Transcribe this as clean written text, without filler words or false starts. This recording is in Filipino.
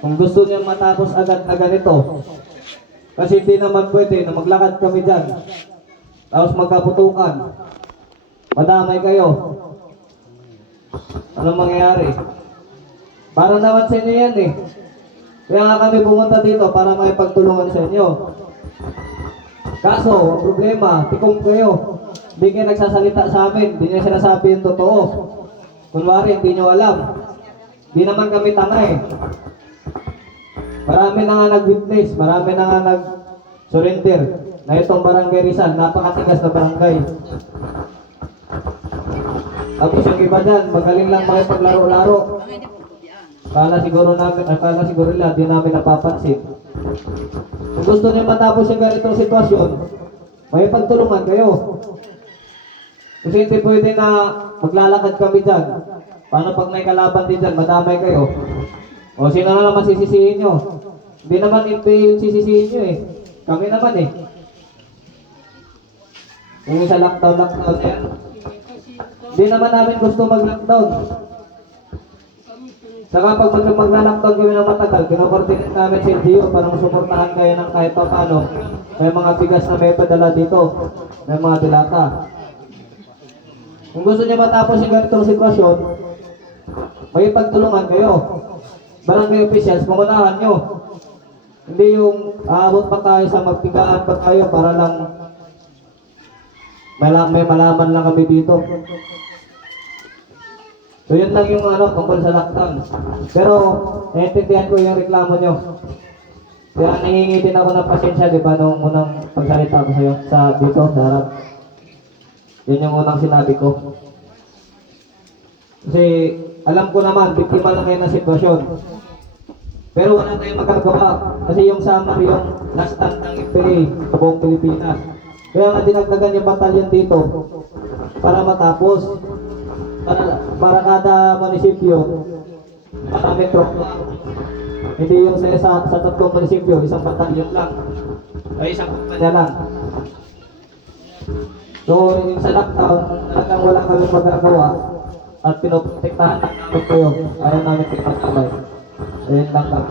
Kung gusto niyo matapos agad na ganito, kasi hindi naman pwede na maglakad kami dyan, tapos magkaputukan, madamay kayo. Anong mangyayari? Para naman sa inyo yan eh. Kaya nga kami pumunta dito para may pagtulungan sa inyo. Kaso, ang problema, tikong kayo. Hindi kayo nagsasalita sa amin, hindi niyo sinasabi yung totoo. Kunwari, hindi niyo alam. Hindi naman kami tanga eh. Marami na nga nag-witness, marami na nga nag-surrender na itong Barangay Rizal, napakatigas na barangay. Tapos yung iba dyan, magaling lang makipaglaro-laro. Akala siguro nila, di namin napapansin. Kung gusto niyo matapos yung ganitong sitwasyon, may pagtulungan kayo. Kasi hindi pwede na maglalakad kami dyan. Paano pag may kalaban din dyan, madamay kayo? O sino na naman sisisihin nyo? Hindi naman hindi yung sisisihin nyo eh. Kami naman eh. Yung isa lockdown na yan. Hindi naman namin gusto mag-lockdown. Saka pag mag-lockdown kami ng matagal, kinokoordinate namin si LGU para masuportahan kayo ng kahit pa paano. May mga bigas na may padala dito. May mga dilata. Kung gusto niyo matapos yung ganitong sitwasyon, may pagtulungan kayo. Barangay officials, pangunahan nyo. Hindi yung aabot pa tayo sa magtigaan pa tayo para lang may malaman lang kami dito. So yun lang yung tungkol sa lockdown. Pero naiintindihan ko yung reklamo nyo. Kaya nangingi din ako ng pasensya, di ba, nung unang pagsalita ko sa'yo sa dito, sa harap. Yun yung unang sinabi ko. Kasi alam ko naman, biktima lang kayo ng sitwasyon. Pero wala tayong magagawa. Kasi yung summary, yung last stand ng FPA sa buong Pilipinas. Kaya nga dinagdagan yung batalyon dito para matapos. Para kada munisipyo, maraming tropa. Hindi yung sa tatlong munisipyo, isang batalyon lang. Ay isang kumpanya lang. So, yung sa lockdown, talagang wala kami magagawa at pinoprotektahan namin kayo. Ayaw namin tingnan. Ayun lang lang.